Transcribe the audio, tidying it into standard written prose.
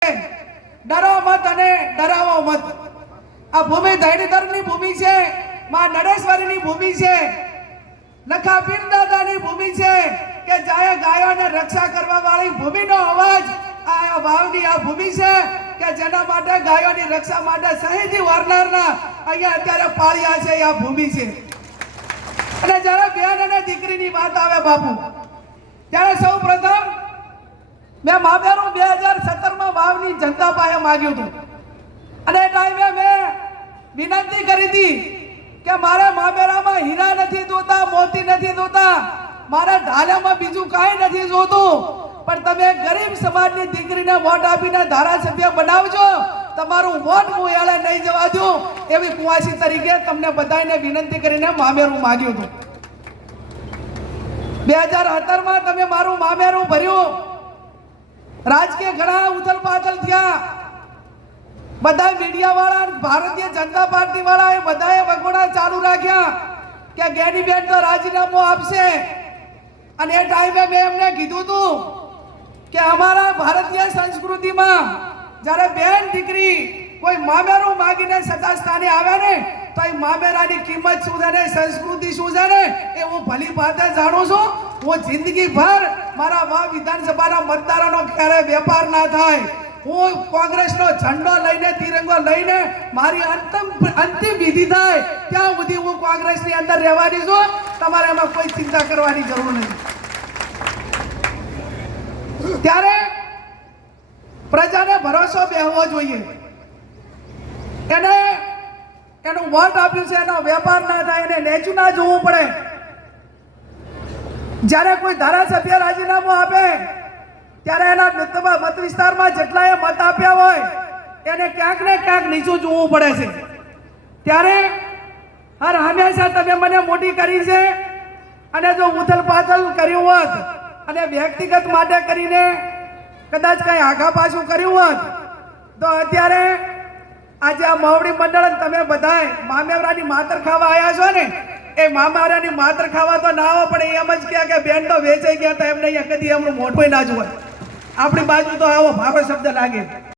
ડરો મત અને ડરાવો મત। આ ભૂમિ ધૈર્યધરની ભૂમિ છે, માં નરેશ્વરીની ભૂમિ છે, લખા પીર દાદાની ભૂમિ છે કે જાય ગાયોને રક્ષા કરવા વાળી ભૂમિનો અવાજ આ વાવની આ ભૂમિ છે કે જેના માટે ગાયોની રક્ષા માટે શહીદી વારનારના અહીંયા અત્યારે પાળિયા છે, આ ભૂમિ છે। અને જ્યારે બેન અને દીકરીની વાત આવે બાપુ, ત્યારે સૌ પ્રથમ મેં મામેરું 2017 વાવની જનતા પાસે માગ્યું હતું અને ટાઈમે મેં વિનંતી કરી હતી કે મારે મામેરામાં હીરા નથી જોતા, મોતી નથી જોતા, મારે ઢાલામાં બીજું કાંઈ નથી જોતું, પણ તમે ગરીબ સમાજની દીકરીને વોટ આપીને ધારાસભ્ય બનાવજો, તમારું વોટ હું એળે નહીં જવા દઉં એવી કુંવાસી તરીકે તમને બધાને વિનંતી કરીને મામેરું માગ્યું હતું। 2017 તમે મારું મામેરું ભર્યું, રાજકીય ઘણા ઉથલ પાથલ થયા, બધા મીડિયા વાળા, ભારતીય જનતા પાર્ટી વાળા એ બધાએ વગોડા ચાલુ રાખ્યા કે ગેનીબેન તો રાજીનામું આપશે। અને એ ટાઈમે મેં એમને કીધું હતું કે અમારા ભારતીય સંસ્કૃતિમાં જ્યારે બેન દીકરી કોઈ મામેરું માગીને સત્તા સ્થાને આવે ને તો એ મામેરાની કિંમત શું છે ને, સંસ્કૃતિ શું છે ને એ હું ભલી ભાતે જાણું છું। હું જિંદગીભર મારા વાવ વિધાનસભાના મતદારોનો ક્યારે વેપાર ના થાય, હું કોંગ્રેસનો ઝંડો લઈને તિરંગો લઈને મારી અંતિમ વિધિ થાય ત્યાં સુધી હું કોંગ્રેસની અંદર રહેવાની છું। તમારે એમાં કોઈ ચિંતા કરવાની જરૂર નથી। ત્યારે પ્રજાને ભરોસો બેહવો જોઈએ, એને એનું વોટ આપ્યું છે એનો વેપાર ના થાય, એને નેચું ના જોવું પડે। જ્યારે કોઈ ધારાસભ્ય રાજીનામું આપે ત્યારે એના મત વિસ્તારમાં જેટલાએ મત આપ્યા હોય એને ક્યાંક ને ક્યાંક નીચું જોવું પડે છે। ત્યારે હર હંમેશા તમે મને મોટી કરી છે અને જો ઉથલ પાથલ કર્યું હોત અને વ્યક્તિગત માટે કરીને કદાચ કંઈ આઘા પાછું કર્યું હોત તો અત્યારે આજે આ માવડી મંડળ તમે બધાએ મામેરાની માતર ખાવા આવ્યા છો ને, એ મામેરાની માતર ખાવા તો ના આવો, પણ એમ જ કહે કે બેન તો વેચાઈ ગયા હતા, એમને અહીંયા કદી એમનું મોઢું ના જોવાય। આપણી બાજુ તો આવો ભારો શબ્દ લાગે।